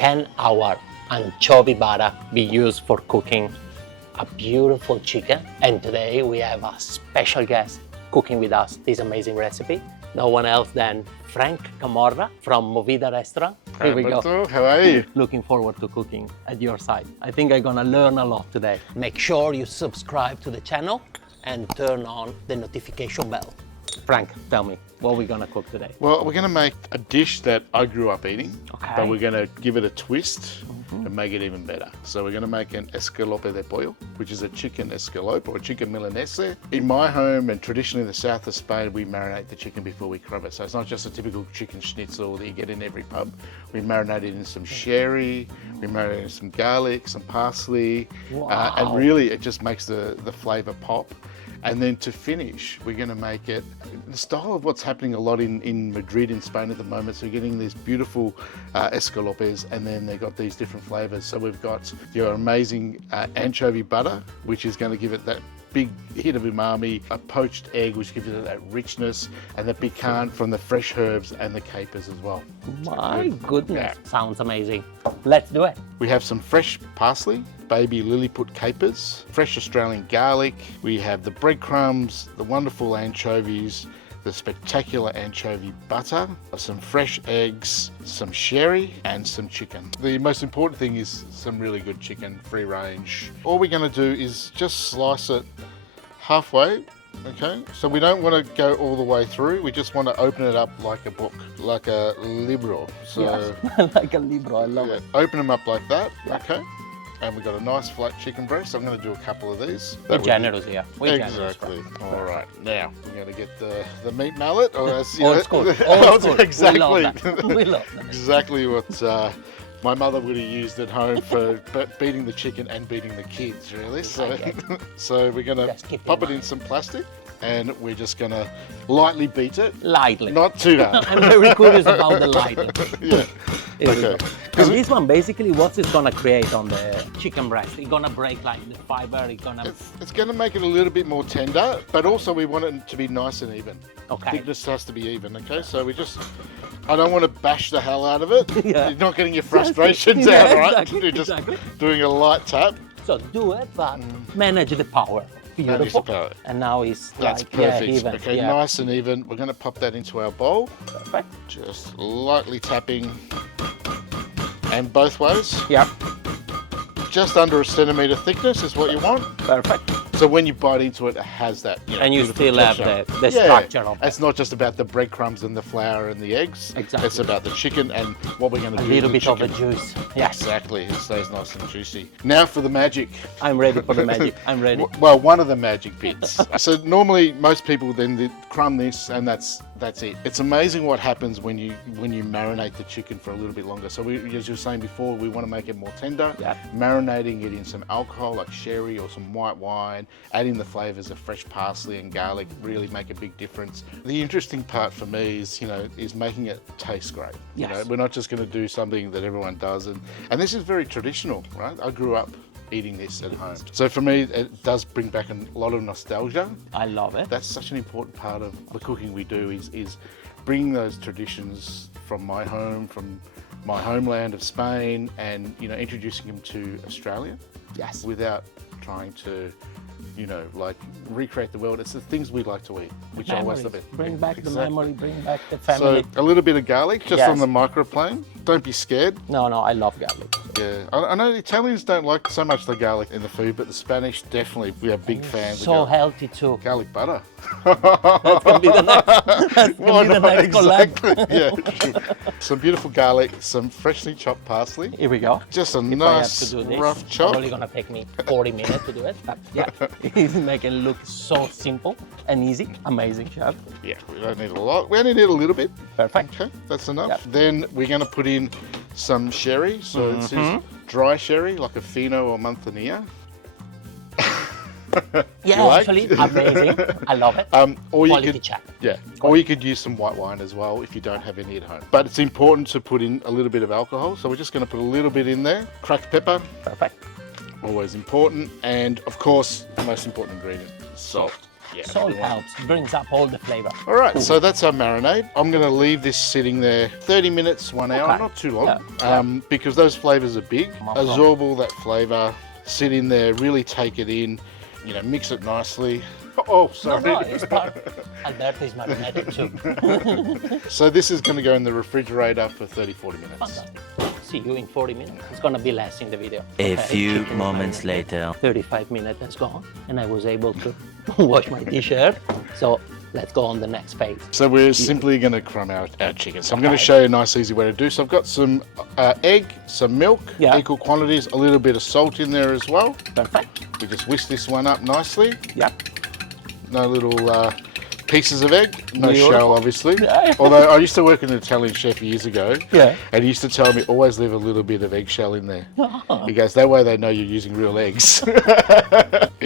can our anchovy butter be used for cooking a beautiful chicken? And today we have a special guest cooking with us this amazing recipe. No one else than Frank Camorra from MoVida restaurant. Here we go. How are you? Looking forward to cooking at your side. I think I'm gonna learn a lot today. Make sure you subscribe to the channel and turn on the notification bell. Frank, tell me, what are we gonna cook today? Well, we're gonna make a dish that I grew up eating, Okay. but we're gonna give it a twist and make it even better. So we're gonna make an escalope de pollo, which is a chicken escalope or a chicken milanese. In my home and traditionally in the south of Spain, we marinate the chicken before we crab it. So it's not just a typical chicken schnitzel that you get in every pub. We marinate it in some sherry, we marinate it in some garlic, some parsley, and really it just makes the flavor pop. And then to finish, we're going to make it in the style of what's happening a lot in Madrid in Spain at the moment. So you're getting these beautiful escalopes, and then they've got these different flavors. So we've got your amazing anchovy butter, which is going to give it that big hit of umami, a poached egg, which gives it that richness, and the piquant from the fresh herbs and the capers as well. My goodness, sounds amazing. Let's do it. We have some fresh parsley, baby Lilliput capers, fresh Australian garlic. We have the breadcrumbs, the wonderful anchovies, the spectacular anchovy butter, some fresh eggs, some sherry, and some chicken. The most important thing is some really good chicken, free range. All we're going to do is just slice it halfway. Okay, so we don't want to go all the way through. We just want to open it up like a book, like a libro. So yes. Like a libro, I love it. Open them up like that. Okay. And we've got a nice flat chicken breast. I'm going to do a couple of these. We're generous here. Exactly. All right. Now we're going to get the meat mallet. Or old school. Old school. Exactly. We love that. We love that. Exactly what my mother would have used at home for beating the chicken and beating the kids, really. So, so we're going to pop it in some plastic. And we're just going to lightly beat it. Lightly. Not too hard. I'm very curious about the lightly. Yeah. Okay. And this one, basically, what's it going to create on the chicken breast? It's going to break like the fiber? It's going to make it a little bit more tender, but also we want it to be nice and even. Okay. Thickness has to be even, okay? So we just, I don't want to bash the hell out of it. You're not getting your frustrations out, right? Exactly, You're just doing a light tap. So do it, but manage the power. Beautiful. And now it's that's like perfect. Even. Okay, nice and even. We're going to pop that into our bowl. Perfect. Just lightly tapping, and both ways. Yep. Just under a centimetre thickness is what you want. Perfect. So when you bite into it, it has that. And you still have the structure of it. It's not just about the breadcrumbs and the flour and the eggs. Exactly. It's about the chicken and what we're going to do. A little bit of the juice. Yes. Exactly. It stays nice and juicy. Now for the magic. I'm ready for the magic. I'm ready. Well, one of the magic bits. So normally most people then crumb this and that's it. It's amazing what happens when you marinate the chicken for a little bit longer. So as you were saying before, we want to make it more tender. Yeah. Marinating it in some alcohol like sherry or some white wine, adding the flavors of fresh parsley and garlic really make a big difference. The interesting part for me is making it taste great. Yes. We're not just going to do something that everyone does, and this is very traditional, right? I grew up eating this at home. So for me, it does bring back a lot of nostalgia. I love it. That's such an important part of the cooking we do is bringing those traditions from my home, from my homeland of Spain, and introducing them to Australia. Yes. Without trying to like recreate the world. It's the things we like to eat, which are always the best. Bring back the memory, bring back the family. So a little bit of garlic just on the microplane. Don't be scared. No, I love garlic. Yeah, I know the Italians don't like so much the garlic in the food, but the Spanish definitely, we are big fans. So healthy too. Garlic butter. That's gonna be the next collab. Yeah. Some beautiful garlic, some freshly chopped parsley. Here we go. Just a nice rough chop. It's only gonna take me 40 minutes to do it. But yeah, it's making it look so simple and easy. Amazing, chef. Yeah, we don't need a lot. We only need a little bit. Perfect. Okay, that's enough. Yep. Then we're going to put in some sherry. So this is dry sherry, like a Fino or Manzanilla. Yeah, actually, amazing. I love it. Or you Quality could, chat. yeah, or you could use some white wine as well if you don't have any at home. But it's important to put in a little bit of alcohol. So we're just going to put a little bit in there. Cracked pepper. Perfect. Always important. And of course, the most important ingredient, salt. Yeah, Salt if you want. helps, brings up all the flavor. All right, so that's our marinade. I'm going to leave this sitting there 30 minutes, 1 hour, Okay. not too long, Yeah. because those flavors are big. No problem. Absorb all that flavor, sit in there, really take it in, you know, mix it nicely. Oh, sorry. No, it's part. Alberto is marinated too. So this is going to go in the refrigerator for 30, 40 minutes. Fantastic. See you in 40 minutes. It's gonna be less in the video. A Okay, few chicken moments marinade. later. 35 minutes has gone, and I was able to wash my t-shirt. So let's go on the next phase. So we're simply going to crumb out our chicken. So I'm going to show you a nice, easy way to do. So I've got some egg, some milk, Yeah. equal quantities, a little bit of salt in there as well. Perfect. We just whisk this one up nicely. Yep. No little pieces of egg, no Beautiful. shell obviously. Yeah. Although I used to work with an Italian chef years ago, Yeah. and he used to tell me always leave a little bit of eggshell in there. He goes, that way they know you're using real eggs. Here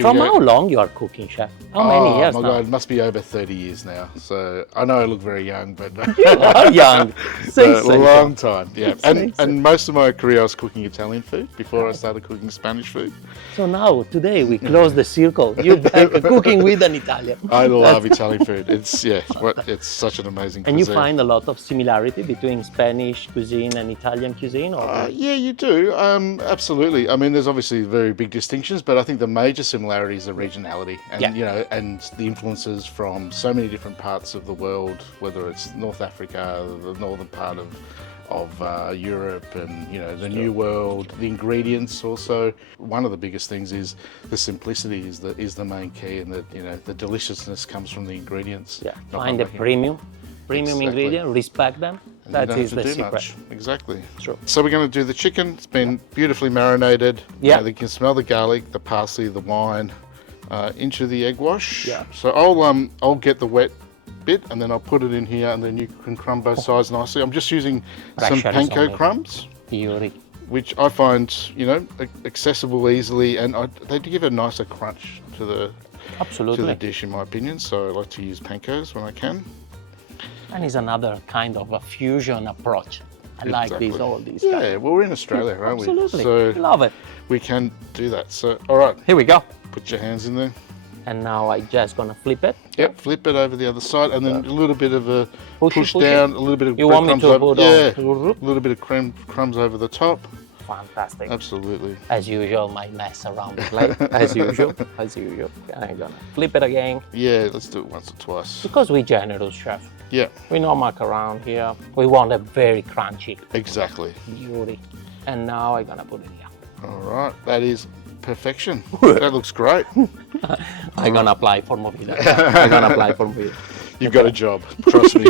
From we go. how long you are cooking, chef? How many years my now? God, it must be over 30 years now. So I know I look very young, but You are young. a Sensation. long time. Yeah, Sensation. and most of my career I was cooking Italian food before I started cooking Spanish food. So now, today, we close the circle. You're back cooking with an Italian. I love Italian food. It's it's such an amazing And you cuisine. find a lot of similarity between Spanish cuisine and Italian cuisine? Or Yeah, you do. Absolutely. I mean, there's obviously very big distinctions, but I think the major similarity is the regionality, and Yeah. you know, and the influences from so many different parts of the world, whether it's North Africa, the northern part of Europe, and you know, the New World. The ingredients also. One of the biggest things is the simplicity is the main key, and that, you know, the deliciousness comes from the ingredients. yeah, not find the by making- premium Exactly. ingredient, respect them. and you That don't is have to the do secret. much. Exactly. True. So we're going to do the chicken. It's been beautifully marinated. Yeah. You can smell the garlic, the parsley, the wine into the egg wash. Yeah. So I'll get the wet bit, and then I'll put it in here, and then you can crumb both sides nicely. I'm just using some Pressure is panko on it. crumbs, Beauty. which I find, you know, accessible easily, and they give a nicer crunch to the Absolutely. dish, in my opinion. So I like to use pankos when I can. And it's another kind of a fusion approach. I like Exactly. all these. Yeah, well, we're in Australia, aren't we? Absolutely. So Love it. we can do that. So, all right, Here we go. put your hands in there. And now I just gonna flip it. Yep, flip it over the other side, and then a little bit of a Push it, push push it. down, a little bit of You want me breadcrumbs to over. put on? Yeah, a little bit of crumbs over the top. Fantastic. Absolutely. As usual, my mess around the plate. As usual. As usual. I'm gonna flip it again. Yeah, let's do it once or twice. Because we're generous, chef. Yeah, We don't muck around here. We want a very crunchy exactly. beauty. And now I'm gonna put it here. All right, that is perfection. That looks great. I'm gonna apply for MoVida. I'm gonna apply for MoVida. You've got a job, trust me.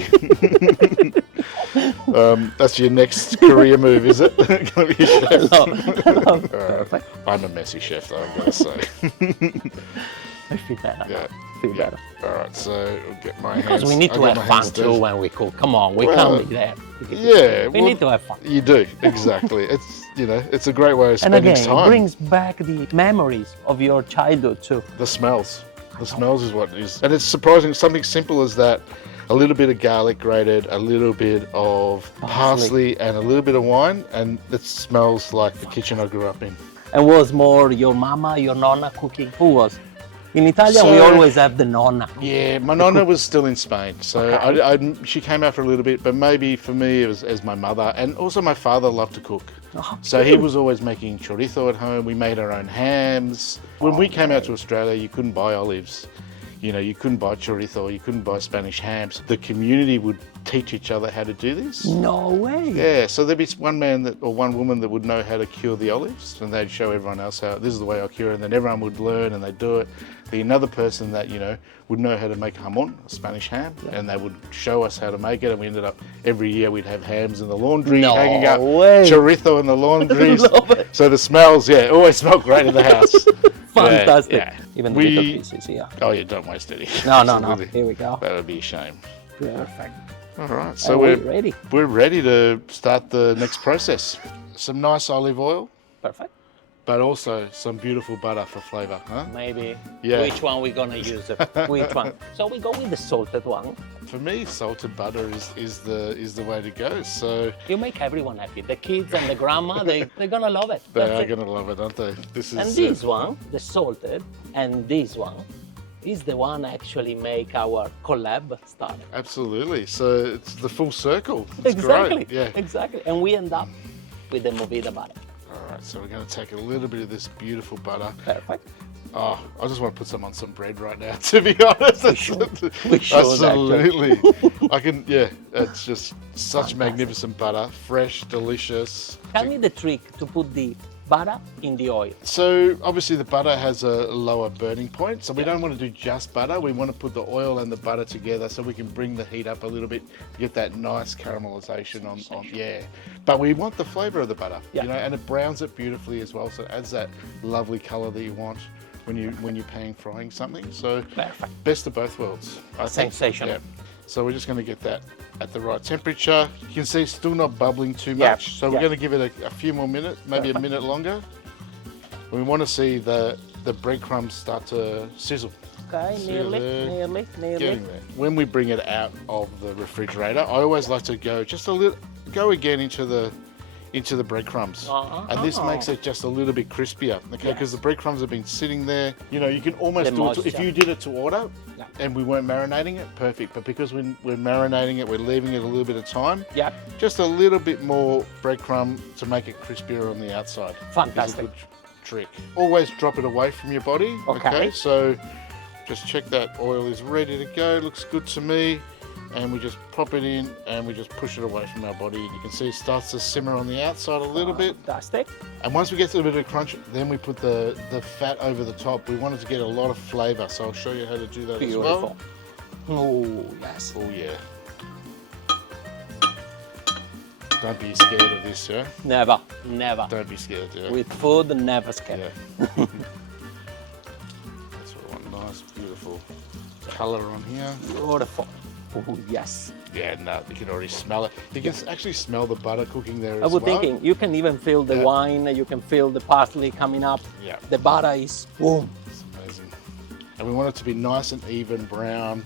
That's your next career move, is it? Gonna be a chef. Perfect. I'm a messy chef, though, I've got to say. I feel better. Yeah. Feel Yeah. better. All right, so I'll get my hands. Because we need I'll to get have my fun hands too dirty. when we cook. Come on, we Well, can't be there. Yeah, We well, need to have fun. You do, exactly. It's, you know, it's a great way of And spending again, time. it brings back the memories of your childhood too. The smells. The smells is what it is. And it's surprising, something simple as that, a little bit of garlic grated, a little bit of parsley, and a little bit of wine, and it smells like the kitchen I grew up in. And was more your mama, your nonna cooking? Who was? In Italian, we So- always have the nonna. Yeah, my nonna was still in Spain, so Okay. she came out for a little bit, but maybe for me it was as my mother, and also my father loved to cook. Oh, So he was always making chorizo at home. We made our own hams. When we came out to Australia, you couldn't buy olives. You know, you couldn't buy chorizo, you couldn't buy Spanish hams. The community would teach each other how to do this. No way. Yeah, so there'd be one man that, or one woman that would know how to cure the olives, and they'd show everyone else how, this is the way I cure it, and then everyone would learn and they'd do it. Be another person that, you know, would know how to make jamon, a Spanish ham, and they would show us how to make it, and we ended up, every year we'd have hams in the laundry, No hanging up, way. chorizo in the laundries. Love it. So the smells, yeah, always smelled great in the house. Fantastic. Yeah. Even the We- little pieces, yeah. Oh yeah, don't waste any. No. Absolutely. Here we go. That would be a shame. Perfect. All right, so So we're ready. we're ready to start the next process. Some nice olive oil, Perfect. but also some beautiful butter for flavour, huh? Maybe. Yeah. Which one we're gonna use? Which one? So we go with the salted one. For me, salted butter is the way to go. So You make everyone happy. The kids and the grandma, they're gonna love it. they That's are it. going to love it, aren't they? This is And this one, the salted, and this one is the one actually make our collab start. Absolutely. So it's the full circle. It's Exactly. great. Yeah. Exactly. And we end up with the MoVida butter. All right. So we're going to take a little bit of this beautiful butter. Perfect. Oh, I just want to put some on some bread right now, to be honest. We should Absolutely. I can, yeah, it's just such Fantastic. magnificent butter, fresh, delicious. Tell me the trick to put the butter in the oil. So obviously the butter has a lower burning point, so we don't want to do just butter. We want to put the oil and the butter together so we can bring the heat up a little bit, get that nice caramelization on yeah. But we want the flavor of the butter, you know, and it browns it beautifully as well, so it adds that lovely color that you want when you're pan frying something. So Perfect. best of both worlds. I think. Sensational. Yeah. So we're just going to get that at the right temperature. You can see it's still not bubbling too Yeah, much. So we're yeah. going to give it a few more minutes, maybe a minute longer. We want to see the breadcrumbs start to sizzle. Okay, See nearly. Getting there. When we bring it out of the refrigerator, I always like to go just a little, go again into the breadcrumbs. And this makes it just a little bit crispier, okay? Because the breadcrumbs have been sitting there. You know, you can almost The do it, moisture. if you did it to order and we weren't marinating it, perfect. But because we're marinating it, we're leaving it a little bit of time. Yeah. Just a little bit more breadcrumb to make it crispier on the outside. Fantastic. Is a good trick. Always drop it away from your body, Okay. So just check that oil is ready to go, looks good to me. And we just pop it in and we just push it away from our body. You can see it starts to simmer on the outside a little bit. Fantastic. And once we get to a bit of crunch, then we put the fat over the top. We want it to get a lot of flavor, so I'll show you how to do that as well. Oh, yes. Oh yeah. Don't be scared of this, sir. Never, never. Don't be scared, yeah. With food, never scared. Yeah. That's what I want, nice, beautiful color on here. Beautiful. Oh, yes. Yeah, no, you can already smell it. You can actually smell the butter cooking there I as was well. thinking, you can even feel the wine, you can feel the parsley coming up. Yeah. The butter is boom. It's amazing. And we want it to be nice and even brown,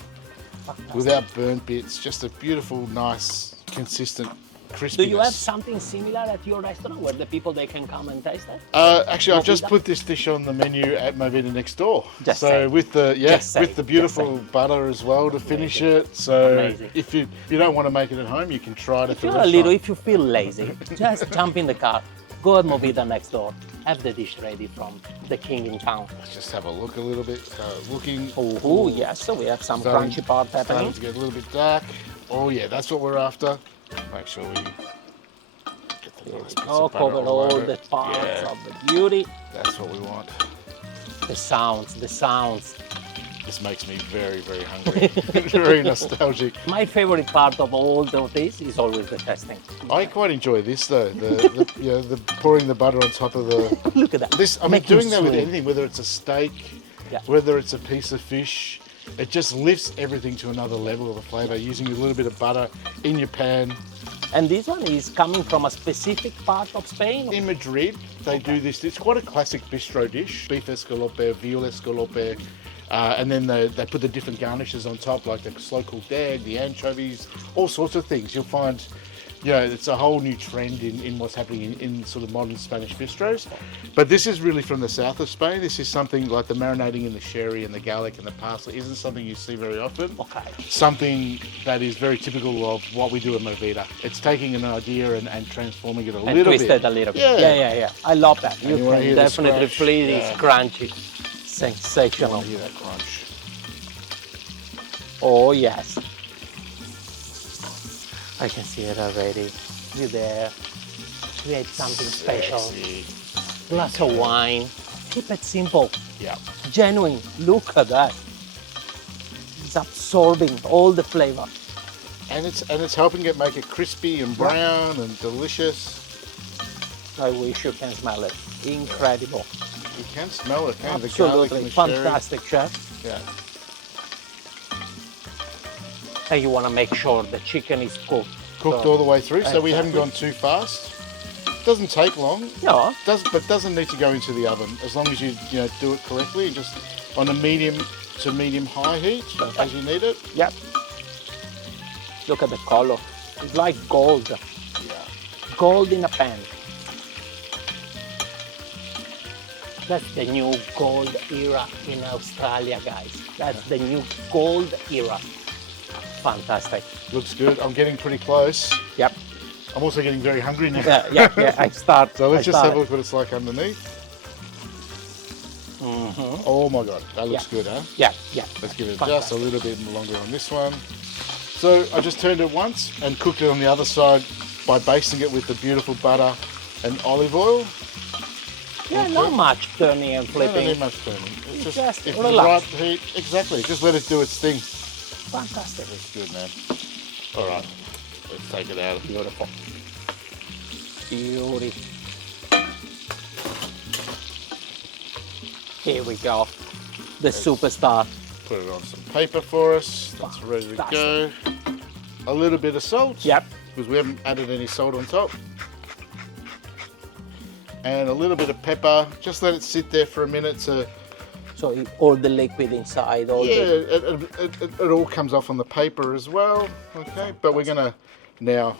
without burnt bits, just a beautiful, nice, consistent crispiness. Do you have something similar at your restaurant where the people, they can come and taste it? Actually, I've just MoVida? put this dish on the menu at MoVida next door. Just so say. with the Just with say. the beautiful butter as well to finish it. So Amazing. if you don't want to make it at home, you can try it at If the you're a restaurant. little, if you feel lazy, just jump in the car, go at MoVida next door, have the dish ready from the king in town. Let's just have a look a little bit. Looking. Oh, yes, so we have some Starting- crunchy part Starting happening. to get a little bit dark. Oh yeah, that's what we're after. Make sure we get the nice bits Oh, of butter cover all over the it. parts Yeah, of the beauty. that's what we want. The sounds. This makes me very, very hungry. Very nostalgic. My favorite part of all of this is always the testing. I quite enjoy this though. The pouring the butter on top of the. Look at that. This, I mean, Making doing that with sweet. anything, whether it's a steak, Yeah. whether it's a piece of fish, it just lifts everything to another level of the flavour. Using a little bit of butter in your pan. And this one is coming from a specific part of Spain. In Madrid, they do this. It's quite a classic bistro dish: beef escalope, veal escalope. And then they put the different garnishes on top, like the slow-cooked egg, the anchovies, all sorts of things. You'll find, you know, it's a whole new trend in what's happening in sort of modern Spanish bistros. But this is really from the south of Spain. This is something like the marinating in the sherry and the garlic and the parsley isn't something you see very often. Okay. Something that is very typical of what we do at MoVida. It's taking an idea and transforming it a And little twist bit. it a little bit. Yeah. Yeah. I love that. And You you wanna can hear the definitely scratch? feel Yeah. it's crunchy. Sensational. Hear that crunch. Oh, yes. I can see it already. You there. Create something special. Sexy. Glass of wine. Keep it simple. Yeah. Genuine. Look at that. It's absorbing all the flavor. And it's helping it make it crispy and brown and delicious. I wish you can smell it. Incredible. You can smell it, can't you? The garlic and Absolutely the sherry. fantastic, chef. Yeah. And you want to make sure the chicken is cooked. Cooked So- all the way through, so we haven't Exactly. gone too fast. Doesn't take long. Yeah. But doesn't need to go into the oven as long as you do it correctly and just on a medium to medium high heat as you need it. Yep. Look at the color. It's like gold. Yeah. Gold in a pan. That's the new gold era in Australia, guys. That's the new gold era. Fantastic. Looks good. I'm getting pretty close. Yep. I'm also getting very hungry now. Yeah. I start. So let's just have a look what it's like underneath. Oh my God, that looks good, huh? Yeah. Let's give it just a little bit longer on this one. So I just turned it once and cooked it on the other side by basting it with the beautiful butter and olive oil. Yeah, not much turning and flipping. Don't need much turning. It's Just if relax. the right heat, exactly. Just let it do its thing. Fantastic. That's good, man. All right, let's take it out. Beautiful. Beauty. Here we go. The superstar. Put it on some paper for us. That's ready to go. A little bit of salt. Yep. Because we haven't added any salt on top. And a little bit of pepper. Just let it sit there for a minute to... So all the liquid inside, it all comes off on the paper as well. Okay, but we're gonna now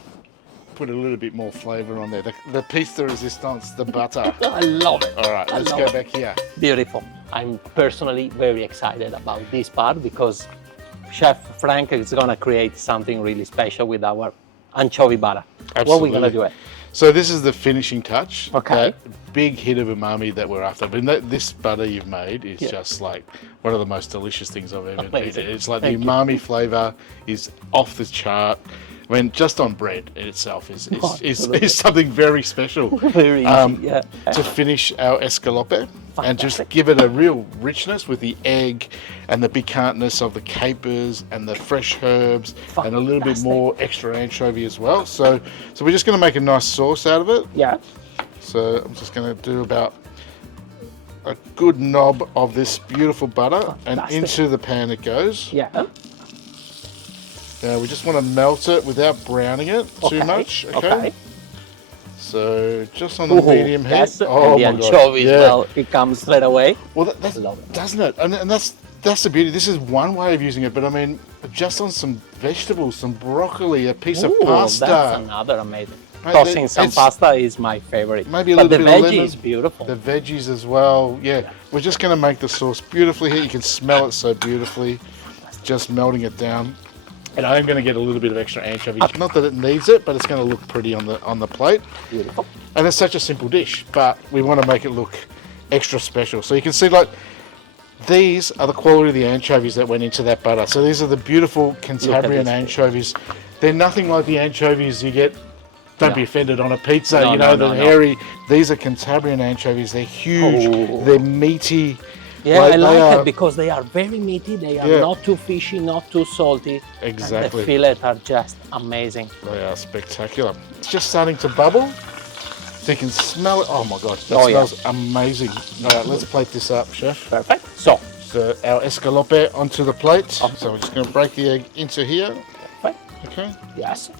put a little bit more flavour on there. The piece de resistance, the butter. I love it. All right, let's go back here. Beautiful. I'm personally very excited about this part because Chef Frank is gonna create something really special with our anchovy butter. Absolutely. What are we gonna do? So this is the finishing touch. Okay. That big hit of umami that we're after. But this butter you've made is just like one of the most delicious things I've ever eaten. It's like the umami flavour is off the chart. I mean, just on bread in itself is something very special. Very easy, yeah. To finish our escalope and just Fantastic. give it a real richness with the egg and the piquantness of the capers and the fresh herbs and a little bit Fantastic. more extra anchovy as well. So we're just going to make a nice sauce out of it. Yeah. So I'm just going to do about a good knob of this beautiful butter and Fantastic. into the pan it goes. Yeah. Now we just want to melt it without browning it too much. Okay. So just on the medium heat. Yes. Oh and the my God. anchovy as well, it comes straight away. Well, that's, Love it. doesn't it? And that's the beauty. This is one way of using it, but I mean, just on some vegetables, some broccoli, a piece of pasta. That's another amazing. Mate, Tossing some it's- pasta is my favorite. Maybe a but little the bit of veggie lemon. is beautiful. The veggies as well. Yeah. We're just going to make the sauce beautifully here. You can smell it so beautifully. Just melting it down. And I'm going to get a little bit of extra anchovy. Not that it needs it, but it's going to look pretty on the plate. Beautiful. And it's such a simple dish, but we want to make it look extra special. So you can see, like, these are the quality of the anchovies that went into that butter. So these are the beautiful Cantabrian this. anchovies. They're nothing like the anchovies you get. Don't be offended on a pizza, No, you know, no, the no. hairy. These are Cantabrian anchovies. They're huge. Oh. They're meaty. Yeah, Like, I they like are- it because they are very meaty. They are Yeah. not too fishy, not too salty. Exactly. And the fillet are just amazing. They are spectacular. It's just starting to bubble. So you can smell it. Oh my God, that Oh, yeah. smells amazing. All right, let's plate this up, Chef. Perfect. So, So our escalope onto the plate. So we're just going to break the egg into here. perfect. Okay. Yes.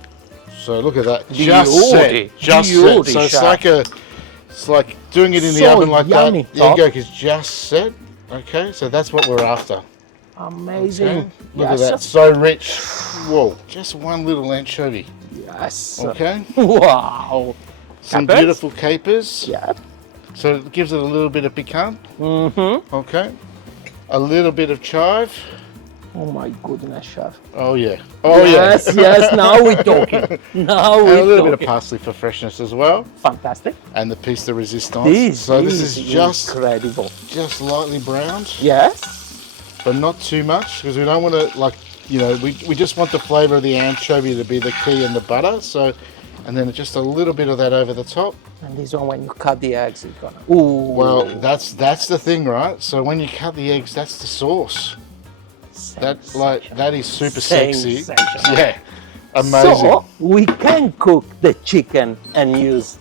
So look at that. Beauty. Just set. Just set. Beauty, So it's chef. like doing it in the So oven like yummy. that. The egg yolk is just set. Okay. So that's what we're after. Amazing. Okay. Look Yes. at that. So rich. Whoa. Just one little anchovy. Yes. Okay. Wow. Some Capers? beautiful capers. Yeah. So it gives it a little bit of piquant. Mm-hmm. Okay. A little bit of chive. Oh my goodness, chef. Oh yeah. Oh Yes, yeah. yes. Now we're talking. Now And we're a little bit of talking. parsley for freshness as well. Fantastic. And the piece de resistance. This So this is just incredible. lightly browned, Yes. but not too much because we don't want to, like, you know, we just want the flavour of the anchovy to be the key in the butter. So, and then just a little bit of that over the top. And this one, when you cut the eggs, it's gonna. Ooh. Well, that's the thing, right? So when you cut the eggs, that's the sauce. That is super sexy. Sensational. Yeah, amazing. So we can cook the chicken and use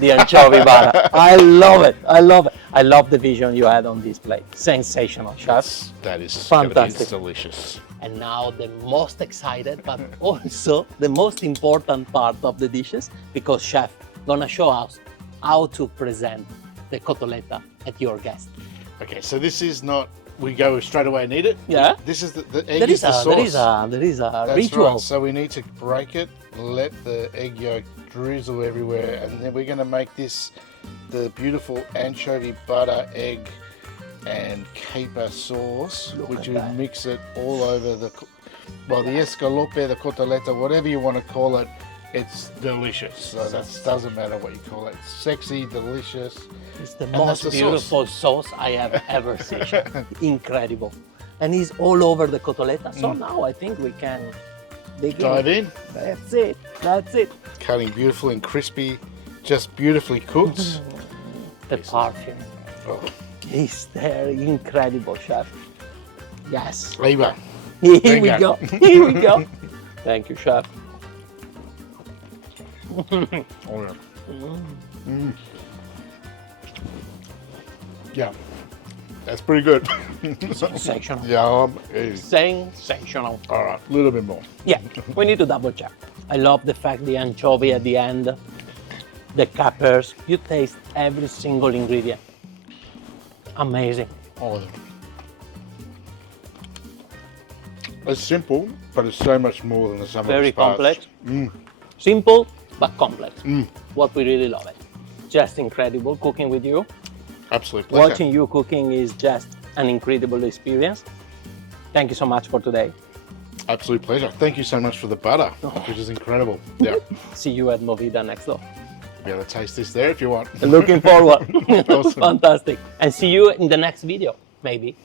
the anchovy butter. I love it. I love it. I love the vision you had on this plate. Sensational, chef. That is Fantastic. It's delicious. And now the most excited, but also the most important part of the dishes, because chef gonna show us how to present the cotoletta at your guest. Okay, so this is not. We go straight away and eat it. Yeah. This is the egg There is is the a sauce. there is a That's ritual. right. So we need to break it, let the egg yolk drizzle everywhere, and then we're going to make this the beautiful anchovy butter, egg, and caper sauce, Look which at you that. mix it all over the escalope, the cotoletta, whatever you want to call it. It's delicious. So that doesn't matter what you call it. It's sexy, delicious. It's the And most that's the beautiful sauce I have ever seen. Incredible. And it's all over the cotoletta. So now I think we can dig Dive in. That's it. That's it. Cutting beautiful and crispy, just beautifully cooked. The perfume Oh, is there. Incredible, chef. Yes. Eva. Here There we you go. go. Here we go. Thank you, chef. Oh, yeah. Yeah, that's pretty good. Sensational. Yeah, Sensational. all right, a little bit more. Yeah, we need to double check. I love the fact the anchovy at the end, the capers, you taste every single ingredient. Amazing. Oh, it's simple, but it's so much more than the sum of Very its parts. complex. Simple, but complex. What we really love it. Just incredible cooking with you. Absolute pleasure. Watching you cooking is just an incredible experience. Thank you so much for today. Absolute pleasure. Thank you so much for the butter, which is incredible. Yeah, See you at MoVida next door. be able to taste this there if you want. Looking forward. Awesome. Fantastic. And see you in the next video, maybe.